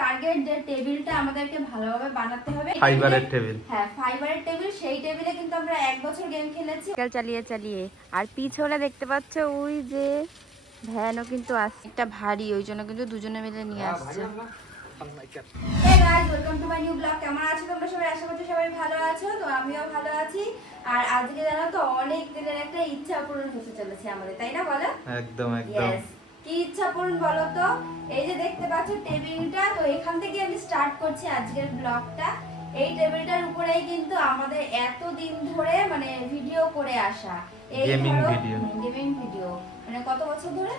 Target যে টেবিলটা আমাদেরকে ভালোভাবে বানাতে হবে। ফাইবারের টেবিল হ্যাঁ ফাইবারের টেবিল সেই টেবিলে কিন্তু আমরা এক বছর গেম খেলেছি। চালিয়ে চালিয়ে। আর পিছনে দেখতে পাচ্ছ ওই যে ভ্যানও কিন্তু আসছে একটা ভারী ওই জন্য কিন্তু দুজনে মিলে নিয়ে আসছে। Hey guys, welcome to my কেমন আছো তোমরা সবাই? আশা করছি সবাই ভালো আছো। তো আমিও ভালো আছি। আর আজকে জানো তো অনেক দিনের একটা ইচ্ছা পূরণ হতে চলেছে আমাদের তাই না বলো? একদম একদম. কি ইচ্ছা পূরণ বলো তো? এই যে দেখতে পাচ্ছ টেবিলটা তো এখান থেকে আমি স্টার্ট করছি আজকের ব্লগটা এই টেবিলটার উপরেই কিন্তু আমাদের এত দিন ধরে মানে ভিডিও করে আসা। এই ধরো video. গেমিং ভিডিও মানে কত বছর ধরে?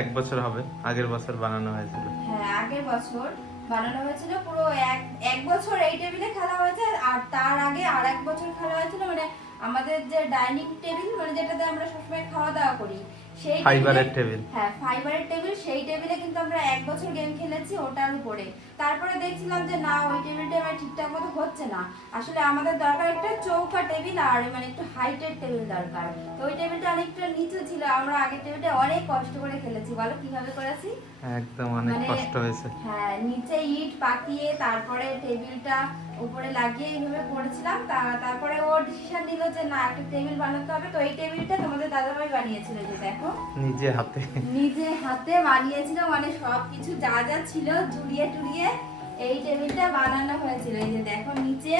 এক বছর হবে। আগের বছর বানানো হয়েছিল। হ্যাঁ আগের বছর বানানো হয়েছিল। পুরো এক এক বছর এই টেবিলে খেলা হয়েছে আর তার আগে আর এক বছর খেলা হয়েছিল। মানে আমাদের যে ডাইনিং টেবিল মানে যেটাতে আমরা সবসময় খাওয়া দাওয়া করি সেই ফাইবারের টেবিল হ্যাঁ ফাইবারের টেবিল সেই টেবিলে কিন্তু আমরা এক বছর গেম খেলেছি ওটার উপরে। তারপরে দেখছিলাম যে না ওই টেবিলটা আমার ঠিকঠাক মতো হচ্ছে না। আসলে আমাদের দরকার একটা চৌকা টেবিল আর মানে একটু হাইটের টেবিল দরকার। তো ওই টেবিলটা অনেকটা নিচু ছিল আমরা আগের টেবিলটা অনেক কষ্ট করে খেলেছি। বলো কীভাবে করেছি? একদম অনেক মানে- কষ্ট হয়েছে। হ্যাঁ নিচে ইট পাকিয়ে তারপরে টেবিলটা উপরে লাগিয়ে এইভাবে করেছিলাম। তা- তারপরে ও ডিসিশন নিল যে না একটা টেবিল বানাতে হবে। তো এই টেবিলটা তোমাদের দাদাভাই বানিয়েছিল যে দেখো। নিজে হাতে। নিজে হাতে বানিয়েছিল মানে সব কিছু যা যা ছিল জুড়িয়ে টুড়িয়ে এই টেবিলটা বানানো হয়েছিল। এই যে দেখো নিচে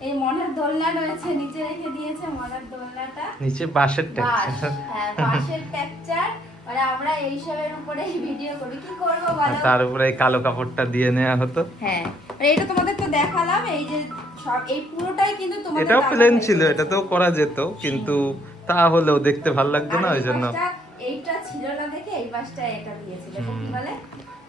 এই মনের দোলনা রয়েছে নিচে রেখে দিয়েছে মনের দোলনাটা। নিচে বাঁশের বাঁশ টেক্সচার হ্যাঁ বাঁশের টেক্সচার মানে আমরা এইসবের উপরে ভিডিও করি। কি করব বলো? তার উপরে এই কালো কাপড়টা দিয়ে নেওয়া হতো। হ্যাঁ মানে এটা তোমাদের তো দেখালাম এই যে সব এই পুরোটাই কিন্তু তোমাদের এটাও প্লেন ছিল করেছে। এটাতেও করা যেত কিন্তু তা হলেও দেখতে ভালো লাগতো না ওই জন্য। এইটা ছিল না দেখে এই পাশটা এটা দিয়েছিল কি বলে?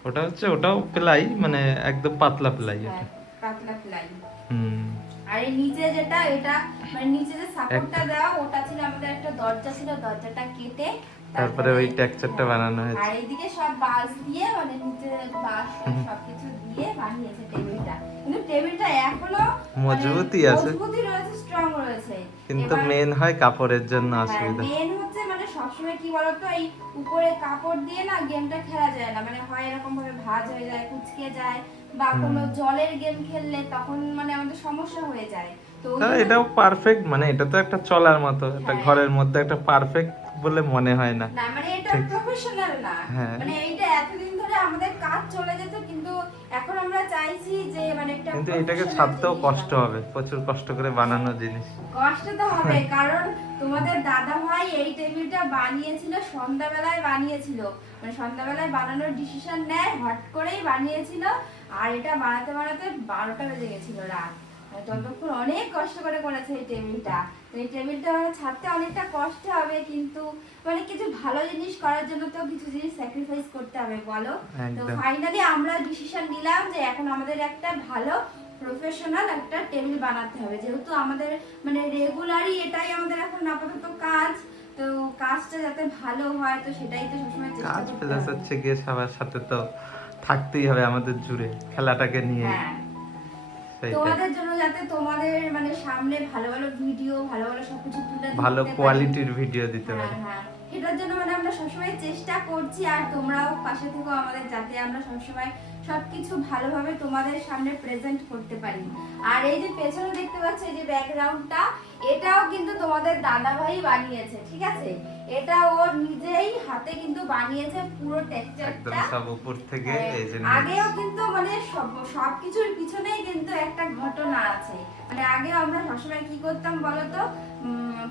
ওটা হচ্ছে ওটাও প্লাই মানে একদম পাতলা প্লাই হ্যাঁ, এটা। পাতলা প্লাই। হুম। আর এই নিচে যেটা এটা মানে নিচে যে সাপোর্টটা দেওয়া ওটা ছিল দরজা ছিল দরজাটা কেটে তারপরে ওই টেক্সচারটা হ্যাঁ। বানানো হয়েছে। আর এইদিকে সব বাঁশ দিয়ে মানে নিচে বাঁশ সবকিছু দিয়ে বানিয়েছে টেবিলটা। কিন্তু টেবিলটা এখনও মানে মজবুতই আছে। মজবুতই রয়েছে স্ট্রং রয়েছে। কিন্তু মেন হয় কাপড়ের জন্য হ্যাঁ, অসুবিধা। মেন হচ্ছে মানে সবসময় কি বলতো এই উপরে কাপড় দিয়ে না গেমটা খেলা যায় না। মানে হয় এরকম ভাবে ভাঁজ হয়ে যায় কুচকে যায় বা কোনো জলের গেম খেললে তখন মানে আমাদের সমস্যা হয়ে যায়। এটাও পারফেক্ট মানে এটা তো একটা চলার মতো একটা হ্যাঁ। ঘরের মধ্যে একটা পারফেক্ট বলে মনে হয় না। মানে এটা প্রফেশনাল না। হ্যাঁ। মানে এইটা এতদিন ধরে আমাদের কাজ চলে যেত কিন্তু এখন আমরা চাইছি যে মানে একটা কিন্তু এটাকে কষ্ট হবে প্রচুর কষ্ট করে বানানো জিনিস। কষ্ট তো হবে কারণ তোমাদের দাদা ভাই এই টেবিলটা বানিয়েছিল সন্ধ্যাবেলায় বানিয়েছিল। মানে সন্ধ্যাবেলায় বানানোর ডিসিশন নেয় হট করেই বানিয়েছিল আর এটা বানাতে বানাতে বারোটা বেজে গেছিল রাত। ততক্ষণ অনেক কষ্ট করে করেছে এই টেবিলটা। এই টেবিলটা মানে ছাড়তে অনেকটা কষ্ট হবে কিন্তু মানে কিছু ভালো জিনিস করার জন্য তো কিছু জিনিস স্যাক্রিফাইস করতে হবে বলো? তো ফাইনালি আমরা ডিসিশন নিলাম যে এখন আমাদের একটা ভালো প্রফেশনাল একটা টেবিল বানাতে হবে। যেহেতু আমাদের মানে রেগুলারই এটাই আমাদের এখন আপাতত কাজ তো কাজটা যাতে ভালো হয় তো সেটাই তো সবসময় চেষ্টা কাজ প্লাস হচ্ছে গিয়ে সবার সাথে তো থাকতেই হবে আমাদের জুড়ে খেলাটাকে নিয়ে। হ্যাঁ। তোমাদের জন্য যাতে তোমাদের মানে সামনে ভালো ভালো ভিডিও ভালো ভালো সবকিছু তুলে ভালো কোয়ালিটির ভিডিও দিতে হ্যাঁ, পারি। হ্যাঁ। এটার জন্য মানে আমরা সবসময় চেষ্টা করছি আর তোমরাও পাশে থেকো আমাদের যাতে আমরা সবসময় সবকিছু ভালোভাবে তোমাদের সামনে প্রেজেন্ট করতে পারি। আর এই যে পেছনে দেখতে পাচ্ছ এই যে ব্যাকগ্রাউন্ডটা এটাও কিন্তু তোমাদের দাদা ভাই বানিয়েছে ঠিক আছে? এটা ও নিজেই হাতে কিন্তু বানিয়েছে পুরো টেক্সচারটা সব উপর থেকে এই যে হ্যাঁ, আগেও কিন্তু মানে সব সবকিছুর পিছনেই কিন্তু একটা ঘটনা আছে। মানে আগে আমরা সবসময় কি করতাম বলতো?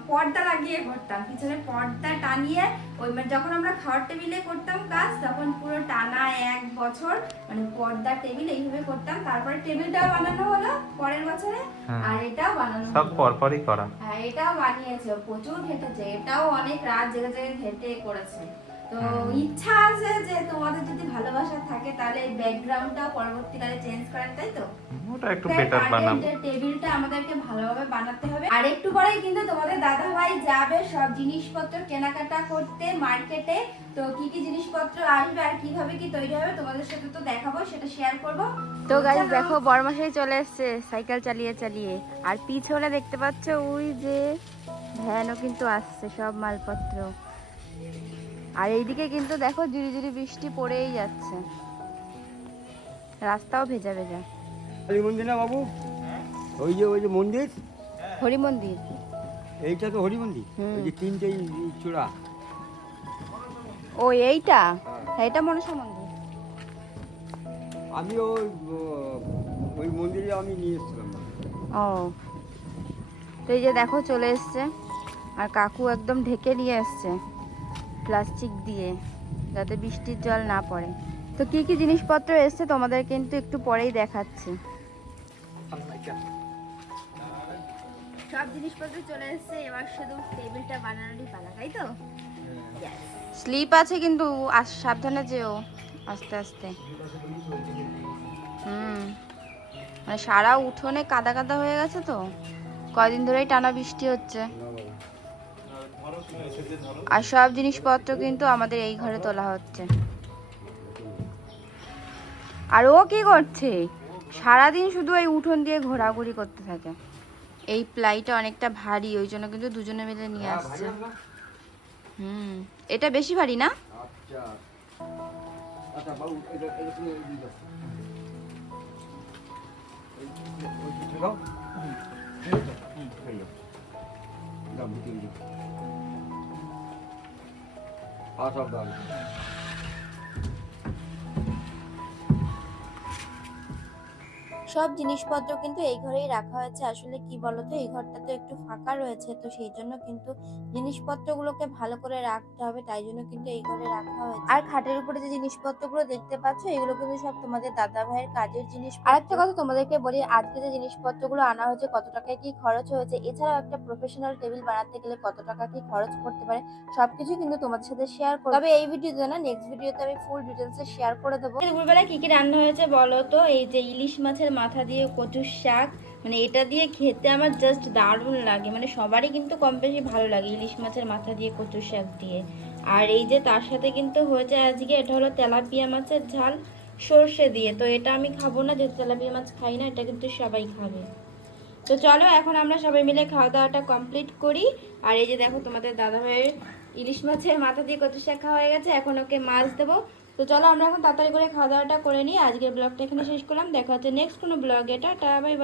পর্দা লাগিয়ে করতাম। পিছনে পর্দা টানিয়ে ওই মানে যখন আমরা খাওয়ার টেবিলে করতাম কাজ তখন পুরো টানা এক বছর মানে পর্দা টেবিল এইভাবে করতাম। তারপরে টেবিলটাও বানানো হলো পরের বছরে হ্যাঁ। আর এটাও বানানো সব পরপরই করা। হ্যাঁ এটাও বানিয়েছে প্রচুর ঘেটেছে এটাও অনেক রাত জেগে জেগে ঘেটে করেছে। তো ইচ্ছা আছে যে তোমাদের যদি ভালোবাসা থাকে তাহলে এই ব্যাকগ্রাউন্ডটাও পরবর্তীকালে চেঞ্জ করার তাই তো? ওটা একটু বেটার বানাবো টেবিলটা আমাদেরকে ভালোভাবে বানাতে হবে। আর একটু পরেই কিন্তু তোমাদের দাদা ভাই যাবে সব জিনিসপত্র কেনাকাটা করতে মার্কেটে তো কি কি জিনিসপত্র আসবে আর কীভাবে কি তৈরি হবে তোমাদের সাথে তো দেখাবো সেটা শেয়ার করব। তো চলো। দেখো বরমাসাই চলে এসছে সাইকেল চালিয়ে চালিয়ে। আর পিছনে দেখতে পাচ্ছ ওই যে ভ্যানও কিন্তু আসছে সব মালপত্র। আর এইদিকে কিন্তু দেখো জুড়ি জুড়ি বৃষ্টি পড়েই যাচ্ছে। রাস্তাও ভেজা ভেজা। কালী মন্দির না বাবু ওই যে ওই যে মন্দির? হরি মন্দির। এইটা তো হরি মন্দির? ওই যে তিনটেই চূড়া। ও এইটা? এইটা মনসা মন্দির। আমি ওই ওই মন্দিরে আমি নিয়ে এসেছিলাম। ও। তো এই যে দেখো চলে এসছে আর কাকু একদম ঢেকে নিয়ে এসছে। প্লাস্টিক দিয়ে যাতে বৃষ্টির জল না পড়ে। তো কি কি জিনিসপত্র এসছে তোমাদের কিন্তু একটু পরেই দেখাচ্ছি। সব জিনিসপত্র চলে এসছে এবার শুধু টেবিলটা বানানোরই পালা তাই তো? স্লিপ আছে কিন্তু সাবধানে যেও আস্তে আস্তে। হুম। মানে সারা উঠোনে কাদা কাদা হয়ে গেছে তো? কয়দিন ধরেই টানা বৃষ্টি হচ্ছে। আর সব জিনিসপত্র কিন্তু আমাদের এই ঘরে তোলা হচ্ছে। আর ও কি করছে? সারাদিন শুধু এই উঠোন দিয়ে ঘোরাঘুরি করতে থাকে। এই প্লাইটা অনেকটা ভারী, ওই জন্য কিন্তু দুজনে মিলে নিয়ে আসছে। হুম, এটা বেশি ভারী না? আচ্ছা আচ্ছা বাবু এটা এটা তুমি সব জিনিসপত্র কিন্তু এই ঘরেই রাখা হয়েছে। আসলে কি বলতো, এই ঘরটা তো একটু ফাঁকা রয়েছে, তো সেই জন্য কিন্তু জিনিসপত্রগুলোকে ভালো করে রাখতে হবে, তাই জন্য কিন্তু এই ঘরে রাখা হয়েছে। আর খাটের উপরে যে জিনিসপত্রগুলো দেখতে পাচ্ছ, এগুলো কিন্তু সব তোমাদের দাদা ভাইয়ের কাজের জিনিস আর একটা কথা তোমাদেরকে বলি, আজকে যে জিনিসপত্রগুলো আনা হয়েছে, কত টাকা কি খরচ হয়েছে, এছাড়াও একটা প্রফেশনাল টেবিল বানাতে গেলে কত টাকা কি খরচ করতে পারে, সবকিছু কিন্তু তোমাদের সাথে শেয়ার করব। তবে এই ভিডিওতে না নেক্সট ভিডিওতে আমি ফুল ডিটেলসে শেয়ার করে দেবো। দুপুরবেলা কি কি রান্না হয়েছে বলো তো? এই যে ইলিশ মাছের মাথা দিয়ে কচুর শাক মানে এটা দিয়ে খেতে আমার জাস্ট দারুণ লাগে। মানে সবারই কিন্তু কম বেশি ভালো লাগে ইলিশ মাছের মাথা দিয়ে কচুর শাক দিয়ে। আর এই যে তার সাথে কিন্তু হয়েছে আজকে, এটা হলো তেলাপিয়া মাছের ঝাল সর্ষে দিয়ে। তো এটা আমি খাব না, যেহেতু তেলাপিয়া মাছ খাই না, এটা কিন্তু সবাই খাবে। তো চলো, এখন আমরা সবাই মিলে খাওয়া দাওয়াটা কমপ্লিট করি। আর এই যে দেখো তোমাদের দাদা ভাইয়ের ইলিশ মাছের মাথা দিয়ে কচু শাক খাওয়া হয়ে গেছে, এখন ওকে মাছ দেবো। তো চলো আমরা এখন তাড়াতাড়ি করে খাওয়া দাওয়াটা করে নিই। আজকের ব্লগটা এখানে শেষ করলাম। দেখা হচ্ছে নেক্সট কোনো ব্লগে। Tata bye bye